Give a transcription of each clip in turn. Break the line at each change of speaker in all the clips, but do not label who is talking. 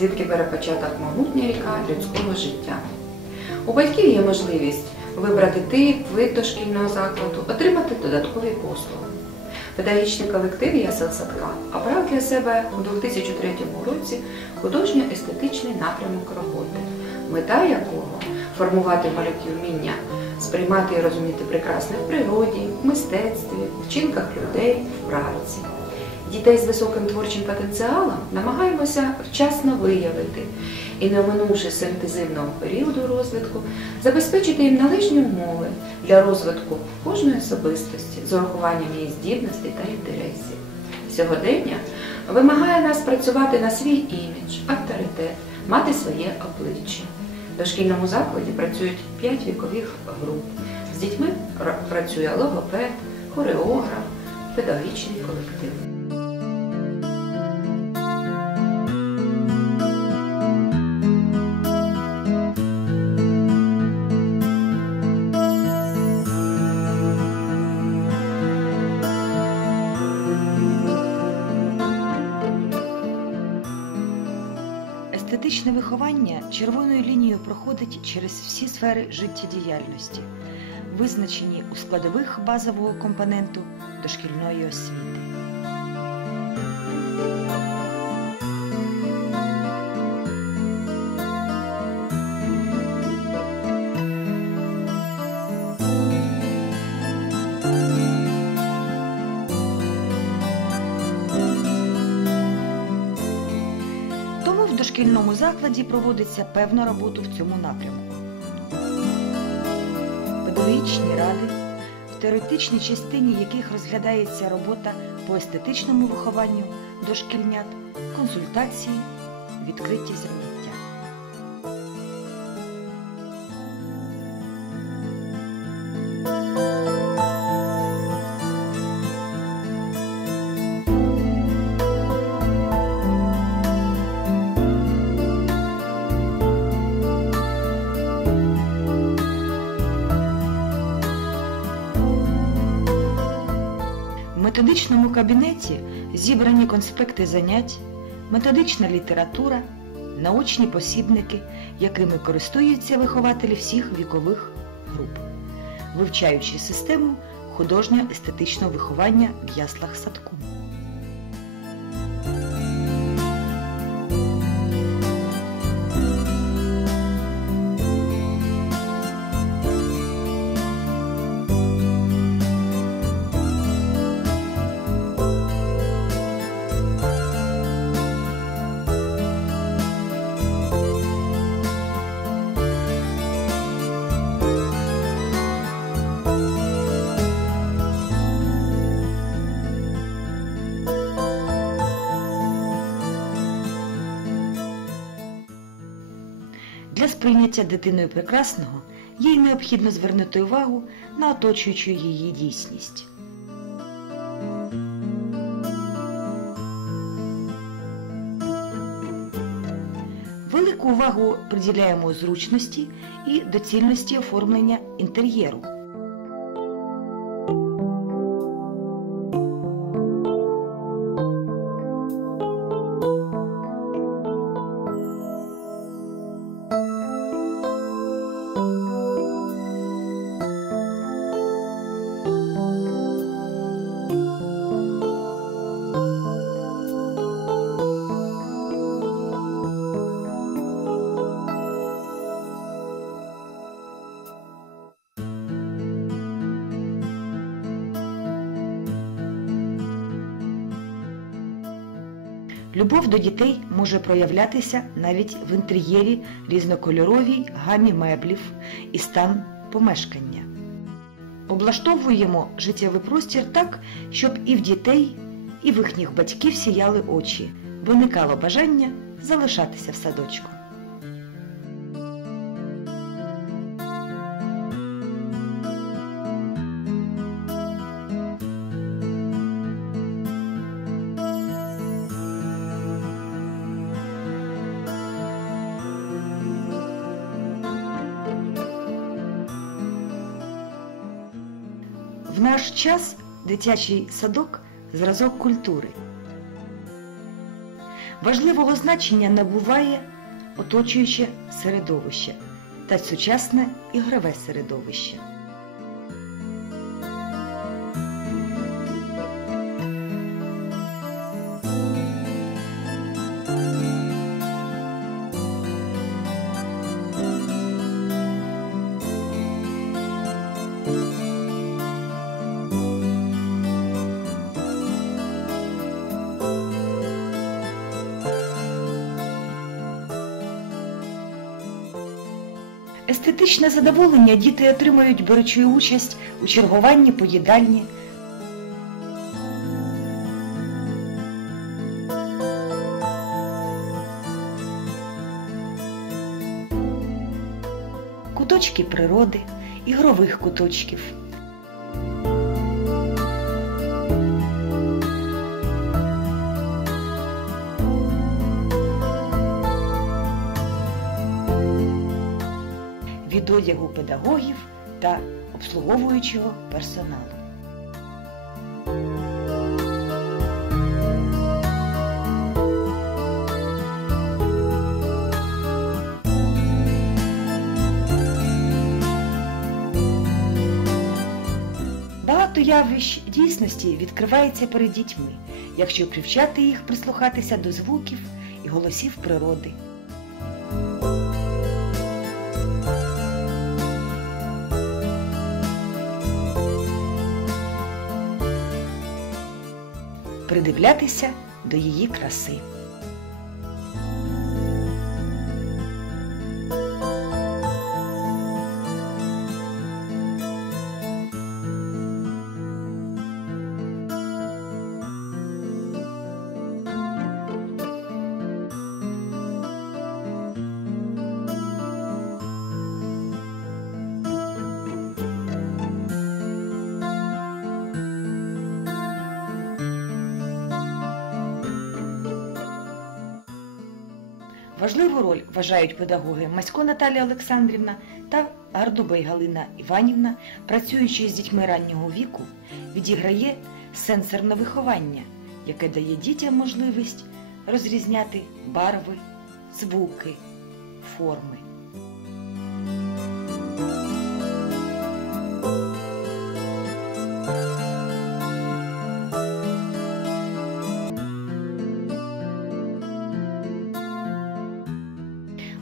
звідки бере початок могутня ріка людського життя. У батьків є можливість вибрати тип, вид дошкільного закладу, отримати додаткові послуги. Педагогічний колектив ясел садка обрав для себе у 2003 році художньо-естетичний напрямок роботи, мета якого формувати в малюків вміння сприймати і розуміти прекрасне в природі, в мистецтві, вчинках людей, в праці. Дітей з високим творчим потенціалом намагаємося вчасно виявити і, не оминувши синтезивного періоду розвитку, забезпечити їм належні умови для розвитку кожної особистості з урахуванням її здібностей та інтересів. Сьогодення вимагає нас працювати на свій імідж, авторитет, мати своє обличчя. В дошкільному закладі працюють 5 вікових груп. З дітьми працює логопед, хореограф, педагогічний колектив.
Проходить через всі сфери життєдіяльності, визначені у складових базового компоненту дошкільної освіти. В дошкільному закладі проводиться певна робота в цьому напрямку. Педагогічні ради, в теоретичній частині яких розглядається робота по естетичному вихованню дошкільнят, консультації, відкриті заняття. Методичному кабінеті зібрані конспекти занять, методична література, научні посібники, якими користуються вихователі всіх вікових груп, вивчаючи систему художньо-естетичного виховання в яслах садку. Сприйняття дитиною прекрасного їй необхідно звернути увагу на оточуючу її дійсність. Велику увагу приділяємо зручності і доцільності оформлення інтер'єру. Любов до дітей може проявлятися навіть в інтер'єрі різнокольоровій гамі меблів і стан помешкання. Облаштовуємо життєвий простір так, щоб і в дітей, і в їхніх батьків сіяли очі, виникало бажання залишатися в садочку. Наш час дитячий садок зразок культури. Важливого значення набуває оточуюче середовище та сучасне ігрове середовище. Естетичне задоволення діти отримують, беручи участь у чергуванні поїдальні. куточки природи, ігрових куточків. Від педагогів та обслуговуючого персоналу. Багато явищ дійсності відкривається перед дітьми, якщо привчати їх прислухатися до звуків і голосів природи. Придивлятися до її краси. Важливу роль вважають педагоги Масько Наталія Олександрівна та Гардубей Галина Іванівна, працюючи з дітьми раннього віку, відіграє сенсорне виховання, яке дає дітям можливість розрізняти барви, звуки, форми.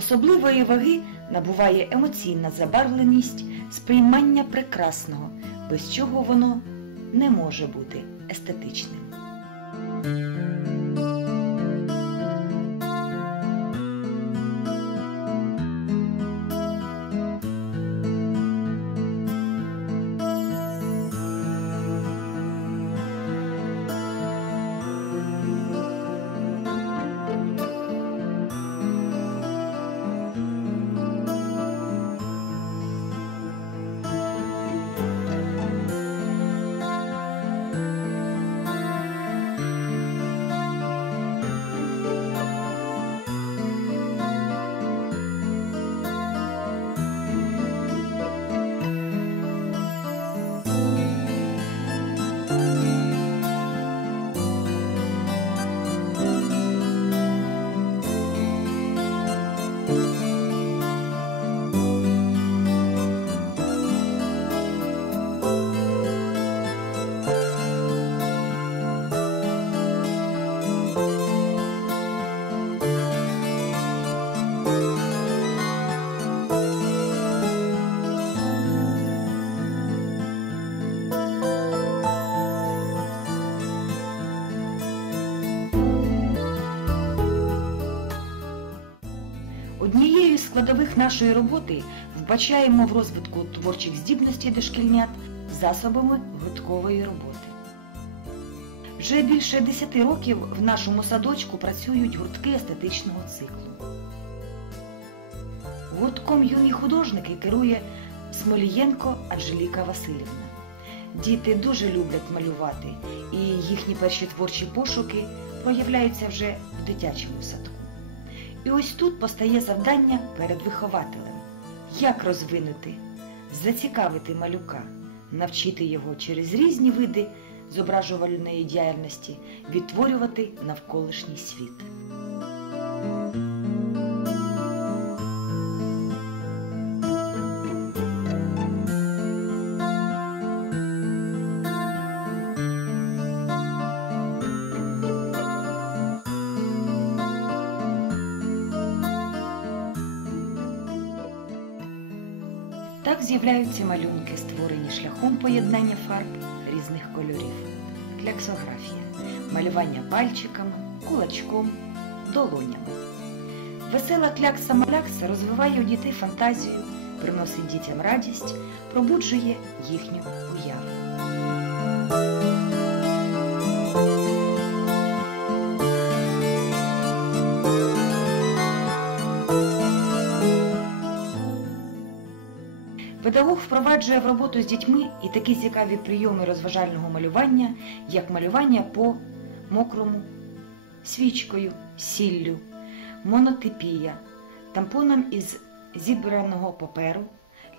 Особливої ваги набуває емоційна забарвленість сприймання прекрасного, без чого воно не може бути естетичним. Складових нашої роботи вбачаємо в розвитку творчих здібностей дошкільнят засобами гурткової роботи. Вже більше 10 років в нашому садочку працюють гуртки естетичного циклу. Гуртком юні художники керує Смолієнко Анжеліка Васильівна. Діти дуже люблять малювати, і їхні перші творчі пошуки проявляються вже в дитячому садку. І ось тут постає завдання перед вихователем. Як розвинути, зацікавити малюка, навчити його через різні види зображувальної діяльності відтворювати навколишній світ. Так з'являються малюнки, створені шляхом поєднання фарб різних кольорів. Кляксографія малювання пальчиками, кулачком, долонями. Весела клякса малякса розвиває у дітей фантазію, приносить дітям радість, пробуджує їхню уяву. Впроваджує в роботу з дітьми і такі цікаві прийоми розважального малювання, як малювання по мокрому, свічкою, сіллю, монотипія, тампоном із зібраного паперу,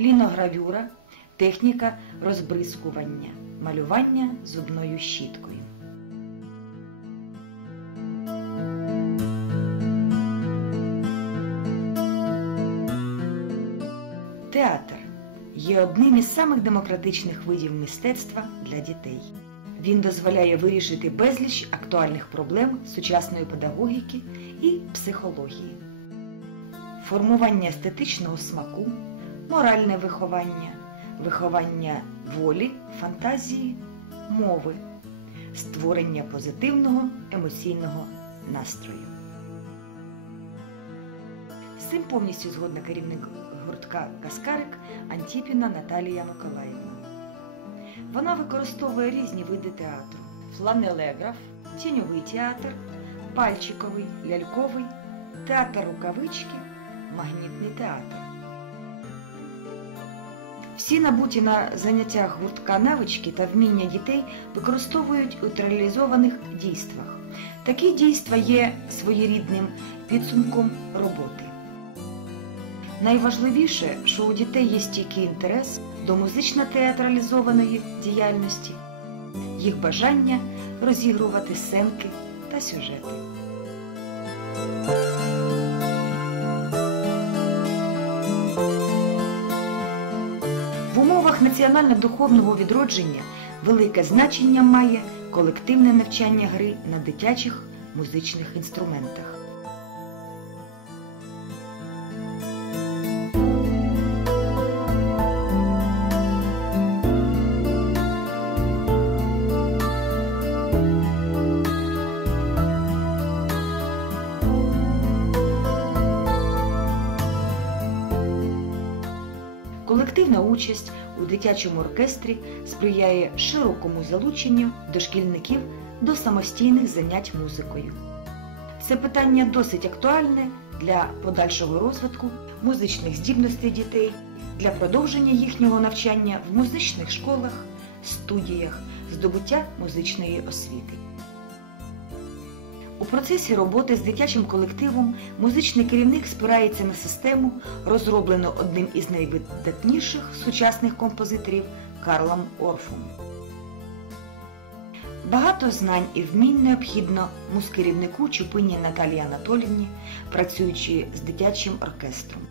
ліногравюра, техніка розбризкування, малювання зубною щіткою. Є одним із самих демократичних видів мистецтва для дітей. Він дозволяє вирішити безліч актуальних проблем сучасної педагогіки і психології, формування естетичного смаку, моральне виховання, виховання волі, фантазії, мови, створення позитивного емоційного настрою. З цим повністю згодна керівник гуртка Каскарик Антіпіна Наталія Миколаївна. Вона використовує різні види театру: фланелеграф, тіньовий театр, пальчиковий, ляльковий, театр рукавички, магнітний театр. Всі набуті на заняттях гуртка навички та вміння дітей використовують у театралізованих дійствах. Такі дійства є своєрідним підсумком роботи. Найважливіше, що у дітей є стійкий інтерес до музично театралізованої діяльності, їх бажання розігрувати сценки та сюжети. В умовах національно-духовного відродження велике значення має колективне навчання гри на дитячих музичних інструментах. Колективна участь у дитячому оркестрі сприяє широкому залученню дошкільників до самостійних занять музикою. Це питання досить актуальне для подальшого розвитку музичних здібностей дітей, для продовження їхнього навчання в музичних школах, студіях, здобуття музичної освіти. У процесі роботи з дитячим колективом музичний керівник спирається на систему, розроблену одним із найвидатніших сучасних композиторів Карлом Орфом. Багато знань і вмінь необхідно музкерівнику Чупині Наталії Анатолівні, працюючи з дитячим оркестром.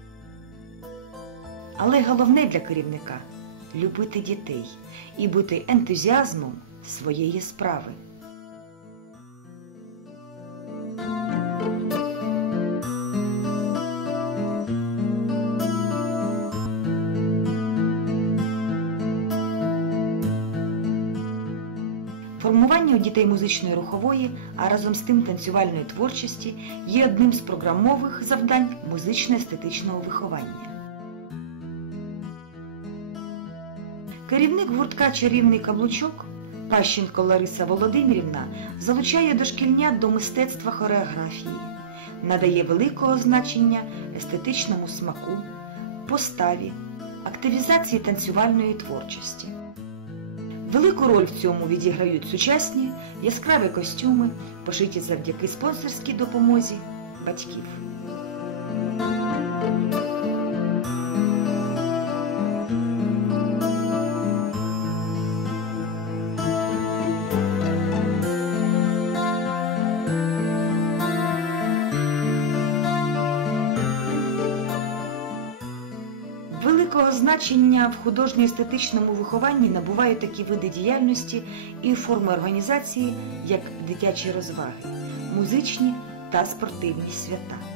Але головне для керівника любити дітей і бути ентузіазмом своєї справи. Формування у дітей музичної рухової, а разом з тим танцювальної творчості є одним з програмових завдань музично-естетичного виховання. Керівник гуртка Чарівний каблучок Пащенко Лариса Володимирівна залучає дошкільнят до мистецтва хореографії, надає великого значення естетичному смаку, поставі, активізації танцювальної творчості. Велику роль в цьому відіграють сучасні яскраві костюми, пошиті завдяки спонсорській допомозі батьків. Значення в художньо-естетичному вихованні набувають такі види діяльності і форми організації, як дитячі розваги, музичні та спортивні свята.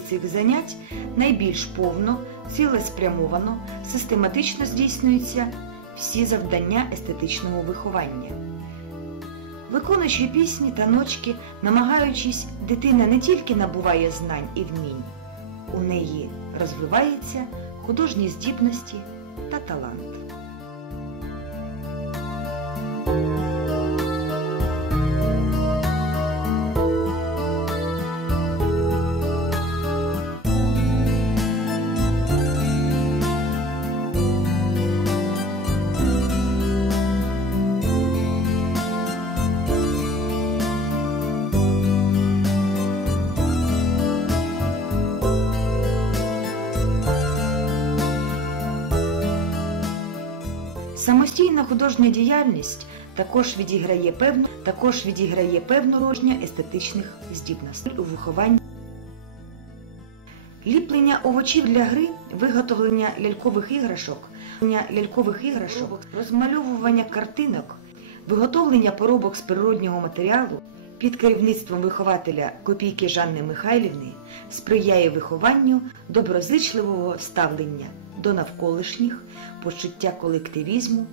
Цих занять найбільш повно, цілеспрямовано, систематично здійснюються всі завдання естетичного виховання. Виконуючи пісні та ночки, намагаючись, дитина не тільки набуває знань і вмінь, у неї розвиваються художні здібності та талант. Самостійна художня діяльність також відіграє певну, також відіграє певну роль естетичних здібностей у вихованні. Ліплення овочів для гри, виготовлення лялькових іграшок, лялькових іграшок, розмальовування картинок, виготовлення поробок з природнього матеріалу під керівництвом вихователя Копійки Жанни Михайлівни сприяє вихованню доброзичливого ставлення до навколишніх, почуття колективізму,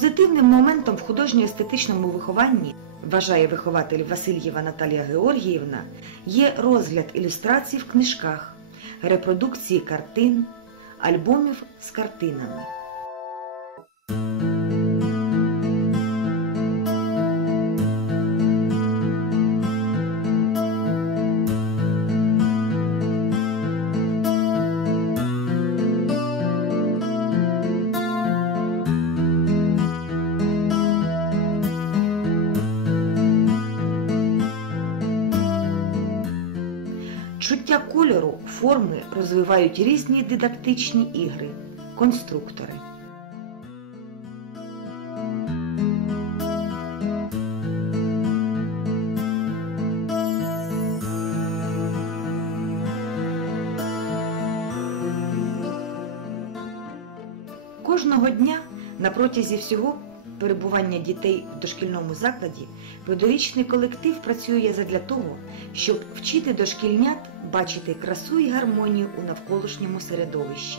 Позитивним моментом в художньо-естетичному вихованні, вважає вихователь Васильєва Наталія Георгіївна, є розгляд ілюстрацій в книжках, репродукції картин, альбомів з картинами. Розвивають різні дидактичні ігри, конструктори. Кожного дня на протязі всього перебування дітей в дошкільному закладі педагогічний колектив працює задля того, щоб вчити дошкільнят бачити красу і гармонію у навколишньому середовищі,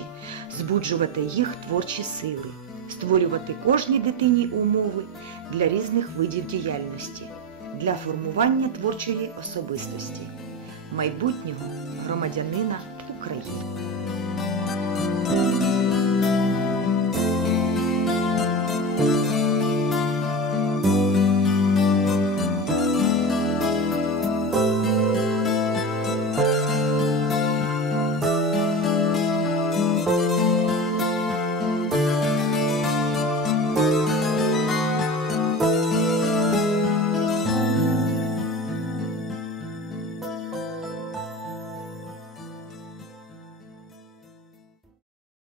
збуджувати їх творчі сили, створювати кожній дитині умови для різних видів діяльності, для формування творчої особистості, майбутнього громадянина України.